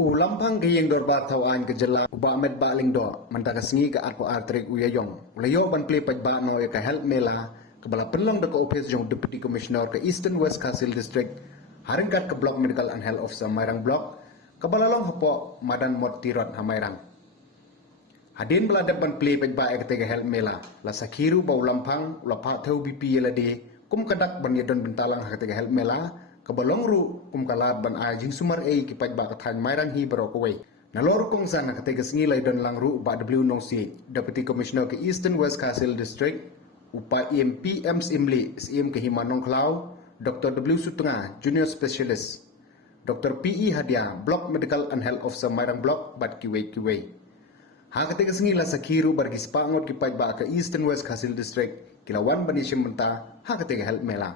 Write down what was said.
Lampang gayeng dorba tawaan ke jela uba met ba lingdo mantaka sengi ka atpo artrik uyayong ulayo ban play paj ba no ka help mela kebala penlong de ko office jong deputy commissioner ke Eastern West Kasil district haringkat ke block medical and health officer Mairang block kebala long hapo madan mot tirot hamairang hadin bala de ban play paj ba ke tega help mela la sakiru ba lampang la pa thau bp la de kum kadak ban yedon bentalang ha tega help mela kabalong ru kum kalat ban ajing sumar ki paj ba kathan Mairang hi baro kawai nalor kong san katega sengi lai don lang ru ba w nong si deputy commissioner ke Eastern West Kasil district upa EMP Ems Imli SIM ke Himanong Klau Dr. W Sutunga junior specialist Dr. PE Hadia block medical and health officer Mairang block bat kiwei ha katega sengi la sakiru bargi spangot ki paj ba ke Eastern West Kasil district kilawan bani shimenta ha katega help mela